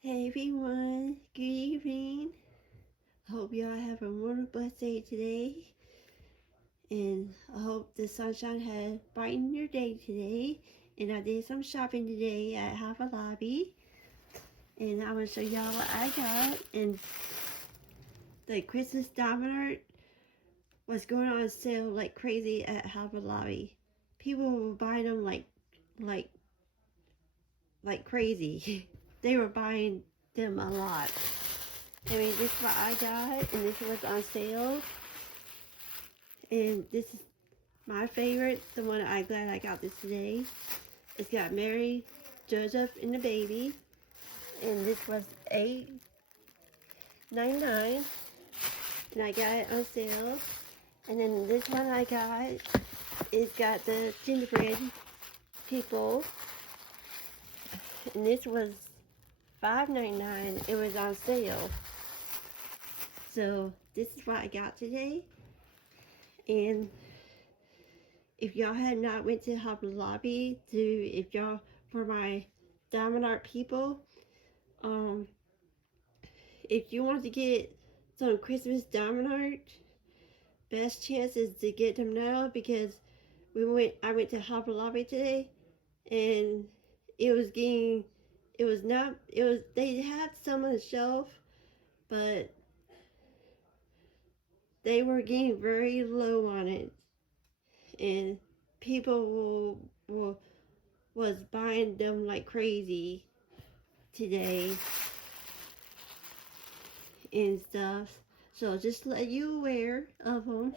Hey everyone, good evening. Hope y'all have a wonderful blessed day today. And I hope the sunshine has brightened your day today. And I did some shopping today at Hobby Lobby. And I'm going to show y'all what I got. And the Christmas Diamond was going on sale like crazy at Hobby Lobby. People were buying them like crazy. They were buying them a lot. I mean, this is what I got, and this was on sale. And this is my favorite, the one I'm glad I got this today. It's got Mary, Joseph, and the baby. And this was $8.99. And I got it on sale. And then this one I got is got the gingerbread people. And this was $5.99. It was on sale. So this is what I got today. And if y'all had not went to Hobby Lobby if y'all, for my diamond art people, if you want to get some Christmas diamond art, best chance is to get them now because I went to Hobby Lobby today and they had some on the shelf, but they were getting very low on it, and people was buying them like crazy today and stuff. So just let you aware of them.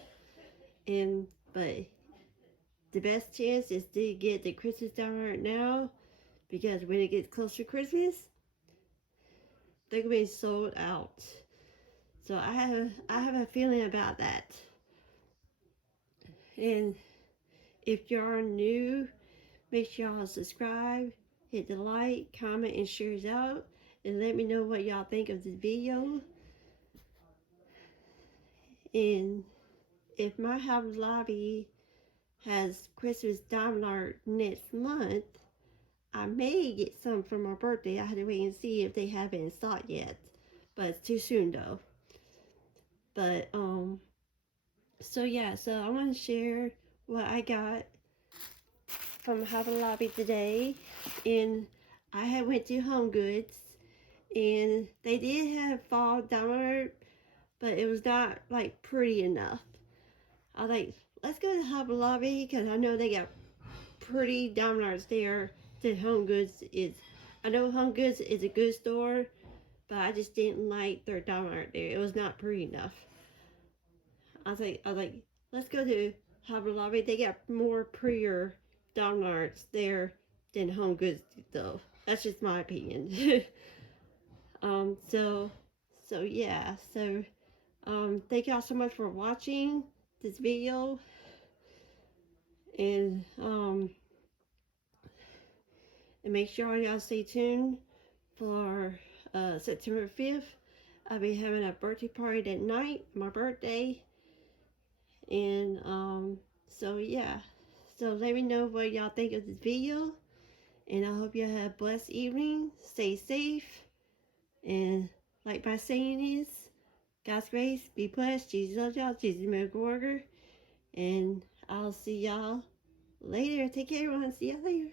But the best chance is to get the Christmas diamond art now, because when it gets closer to Christmas, they're gonna be sold out. So I have a feeling about that. And if you're new, make sure y'all subscribe, hit the like, comment, and shares out, and let me know what y'all think of this video. And if my Hobby Lobby has Christmas diamond art next month, I may get some for my birthday. I have to wait and see if they have it in stock yet, but it's too soon though. But so yeah, so I want to share what I got from Hobby Lobby today. And I had went to Home Goods, and they did have fall diamond art, but it was not like pretty enough. I was like, let's go to Hobby Lobby because I know they got pretty diamond arts there than Home Goods is. I know Home Goods is a good store, but I just didn't like their diamond art there. It was not pretty enough. I was like, let's go to Hobby Lobby. They got more prettier diamond arts there than Home Goods though. That's just my opinion. So yeah. So thank y'all so much for watching this video. And make sure y'all stay tuned for September 5th. I'll be having a birthday party that night, my birthday. And so yeah. So let me know what y'all think of this video. And I hope you have a blessed evening. Stay safe. And like my saying is, God's grace, be blessed. Jesus loves y'all. Jesus is a miracle worker. And I'll see y'all later. Take care, everyone. See y'all later.